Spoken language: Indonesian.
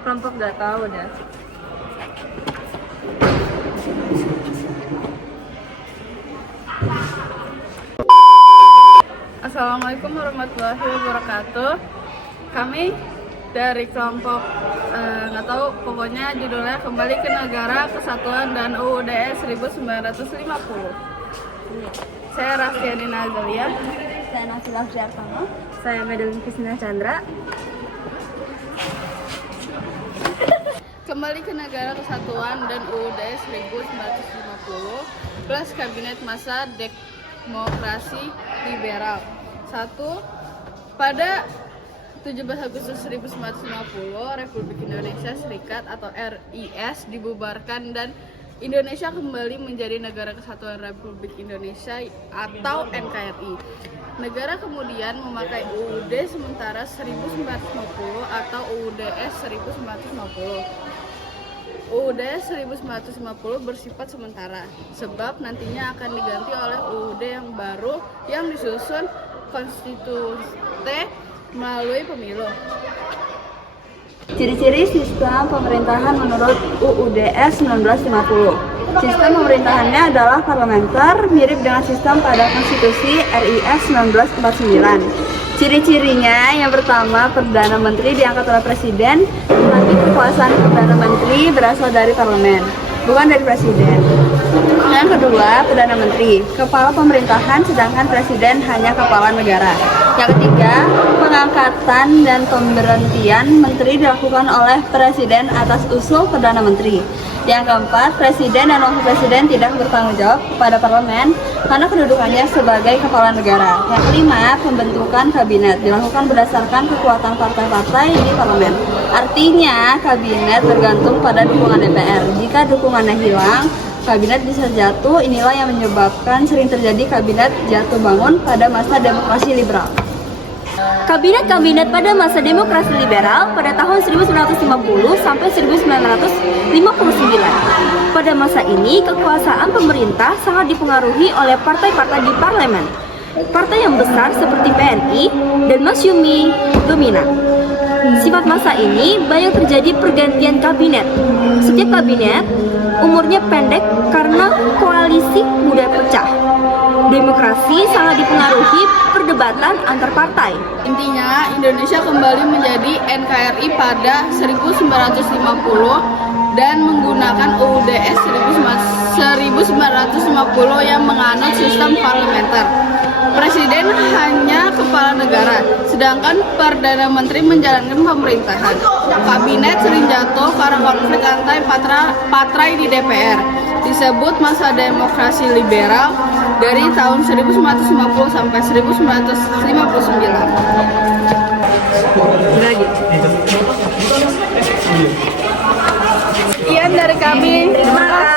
Kelompok gak tahu dah. Assalamualaikum warahmatullahi wabarakatuh. Kami dari kelompok nggak tahu, pokoknya judulnya Kembali ke Negara Kesatuan dan UUD 1950. Saya Raffianina Azalia. Saya Nafila Friartono. Saya Madeline Kristina Chandra. Kembali ke Negara Kesatuan dan UUD 1950 plus Kabinet Masa Demokrasi Liberal. 1. Pada 17 Agustus 1950, Republik Indonesia Serikat atau RIS dibubarkan dan Indonesia kembali menjadi Negara Kesatuan Republik Indonesia atau NKRI. Negara kemudian memakai UUD sementara 1950 atau UUDS 1950. UUD 1950 bersifat sementara, sebab nantinya akan diganti oleh UUD yang baru yang disusun konstitusi melalui pemilu. Ciri-ciri sistem pemerintahan menurut UUDS 1950. Sistem pemerintahannya adalah parlementer, mirip dengan sistem pada konstitusi RIS 1949. Ciri-cirinya yang pertama, Perdana Menteri diangkat oleh Presiden, tetapi kekuasaan Perdana Menteri berasal dari parlemen, bukan dari Presiden. Yang kedua, Perdana Menteri, kepala pemerintahan, sedangkan Presiden hanya kepala negara. Yang ketiga, pengangkatan dan pemberhentian menteri dilakukan oleh Presiden atas usul Perdana Menteri. Yang keempat, Presiden dan Wakil Presiden tidak bertanggung jawab kepada parlemen karena kedudukannya sebagai kepala negara. Yang kelima, pembentukan kabinet dilakukan berdasarkan kekuatan partai-partai di parlemen. Artinya, kabinet bergantung pada dukungan DPR. Jika dukungannya hilang, kabinet bisa jatuh. Inilah yang menyebabkan sering terjadi kabinet jatuh bangun pada masa demokrasi liberal. Kabinet-kabinet pada masa demokrasi liberal pada tahun 1950 sampai 1959. Pada masa ini, kekuasaan pemerintah sangat dipengaruhi oleh partai-partai di parlemen. Partai yang besar seperti PNI dan Masyumi dominan. Sifat masa ini banyak terjadi pergantian kabinet. Setiap kabinet umurnya pendek karena koalisi mudah pecah. Demokrasi sangat dipengaruhi perdebatan antar partai. Intinya, Indonesia kembali menjadi NKRI pada 1950 dan menggunakan UUDS 1950 yang menganut sistem parlementer. Presiden hanya kepala negara, sedangkan Perdana Menteri menjalankan pemerintahan. Kabinet sering jatuh karena konflik antar patrai di DPR. Disebut masa demokrasi liberal dari tahun 1950 sampai 1959. Sekian dari kami. Terima kasih.